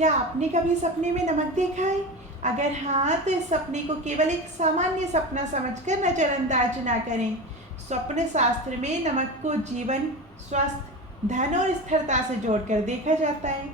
क्या आपने कभी सपने में नमक देखा है? अगर हाँ, तो इस सपने को केवल एक सामान्य सपना समझकर नजरअंदाज ना करें। स्वप्न शास्त्र में नमक को जीवन, स्वास्थ्य, धन और स्थिरता से जोड़कर देखा जाता है।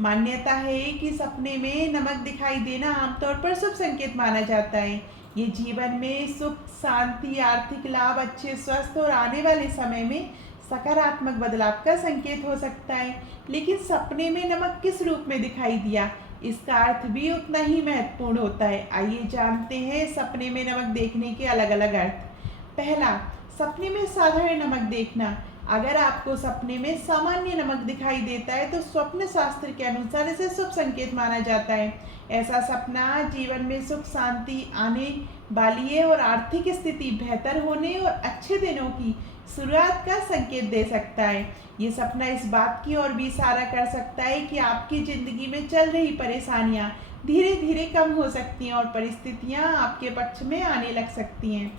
मान्यता है कि सपने में नमक दिखाई देना आमतौर पर शुभ संकेत माना जाता है। ये जीवन में सुख, शांति, आर्थिक लाभ, अच्छे स्वास्थ्य और आने वाले समय में सकारात्मक बदलाव का संकेत हो सकता है। लेकिन सपने में नमक किस रूप में दिखाई दिया, इसका अर्थ भी उतना ही महत्वपूर्ण होता है। आइए जानते हैं सपने में नमक देखने के अलग अलग अर्थ। पहला, सपने में साधारण नमक देखना। अगर आपको सपने में सामान्य नमक दिखाई देता है तो स्वप्न शास्त्र के अनुसार इसे शुभ संकेत माना जाता है। ऐसा सपना जीवन में सुख, शांति आने वाली है और आर्थिक स्थिति बेहतर होने और अच्छे दिनों की शुरुआत का संकेत दे सकता है। ये सपना इस बात की ओर भी इशारा कर सकता है कि आपकी जिंदगी में चल रही परेशानियां धीरे धीरे कम हो सकती हैं और परिस्थितियां आपके पक्ष में आने लग सकती हैं।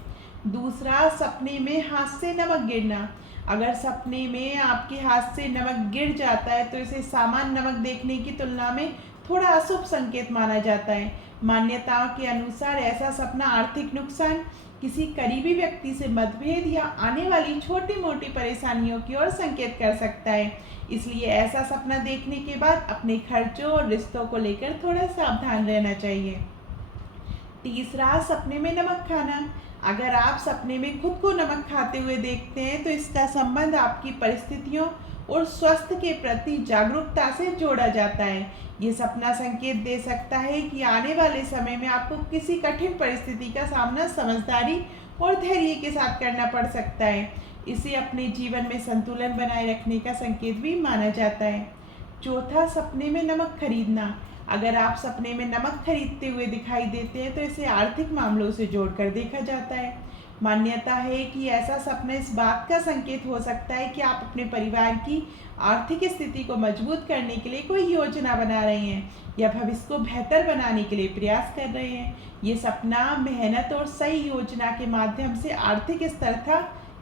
दूसरा, सपने में हाथ से नमक गिरना। अगर सपने में आपके हाथ से नमक गिर जाता है तो इसे सामान्य नमक देखने की तुलना में थोड़ा अशुभ संकेत माना जाता है। मान्यताओं के अनुसार ऐसा सपना आर्थिक नुकसान, किसी करीबी व्यक्ति से मतभेद या आने वाली छोटी मोटी परेशानियों की ओर संकेत कर सकता है। इसलिए ऐसा सपना देखने के बाद अपने खर्चों और रिश्तों को लेकर थोड़ा सावधान रहना चाहिए। तीसरा, सपने में नमक खाना। अगर आप सपने में खुद को नमक खाते हुए देखते हैं तो इसका संबंध आपकी परिस्थितियों और स्वास्थ्य के प्रति जागरूकता से जोड़ा जाता है। ये सपना संकेत दे सकता है कि आने वाले समय में आपको किसी कठिन परिस्थिति का सामना समझदारी और धैर्य के साथ करना पड़ सकता है। इसे अपने जीवन में संतुलन बनाए रखने का संकेत भी माना जाता है। चौथा, सपने में नमक खरीदना। अगर आप सपने में नमक खरीदते हुए दिखाई देते हैं तो इसे आर्थिक मामलों से जोड़कर देखा जाता है। मान्यता है कि ऐसा सपना इस बात का संकेत हो सकता है कि आप अपने परिवार की आर्थिक स्थिति को मजबूत करने के लिए कोई योजना बना रहे हैं या भविष्य को बेहतर बनाने के लिए प्रयास कर रहे हैं। ये सपना मेहनत और सही योजना के माध्यम से आर्थिक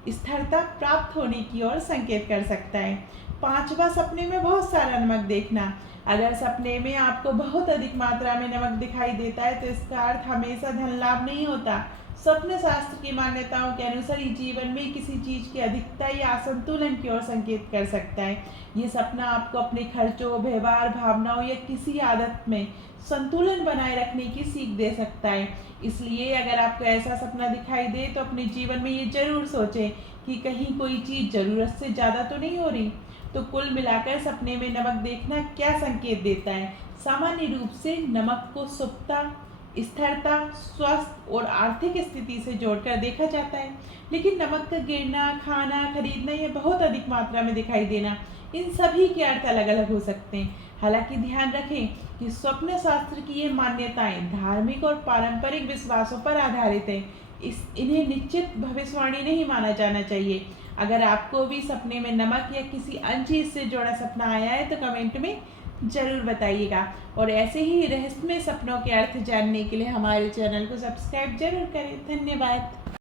स्थिरता प्राप्त होने की ओर संकेत कर सकता है। पांचवा, सपने में बहुत सारा नमक देखना। अगर सपने में आपको बहुत अधिक मात्रा में नमक दिखाई देता है तो इसका अर्थ हमेशा धन लाभ नहीं होता। स्वप्न शास्त्र की मान्यताओं के अनुसार ये जीवन में किसी चीज की अधिकता या असंतुलन की ओर संकेत कर सकता है। ये सपना आपको अपने खर्चों, व्यवहार, भावनाओं या किसी आदत में संतुलन बनाए रखने की सीख दे सकता है। इसलिए अगर आपको ऐसा सपना दिखाई दे तो अपने जीवन में ये जरूर सोचें कि कहीं कोई चीज जरूरत से ज्यादा तो नहीं हो रही। तो कुल मिलाकर सपने में नमक देखना क्या संकेत देता है? सामान्य रूप से नमक को शुभता, स्थिरता, स्वास्थ्य और आर्थिक स्थिति से जोड़कर देखा जाता है। लेकिन नमक का गिरना, खाना, खरीदना या बहुत अधिक मात्रा में दिखाई देना, इन सभी के अर्थ अलग अलग हो सकते हैं। हालांकि ध्यान रखें कि स्वप्न शास्त्र की ये मान्यताएं धार्मिक और पारंपरिक विश्वासों पर आधारित है। इन्हें निश्चित भविष्यवाणी नहीं माना जाना चाहिए। अगर आपको भी सपने में नमक या किसी अन्य चीज से जुड़ा सपना आया है तो कमेंट में जरूर बताइएगा। और ऐसे ही रहस्यमय सपनों के अर्थ जानने के लिए हमारे चैनल को सब्सक्राइब जरूर करें। धन्यवाद।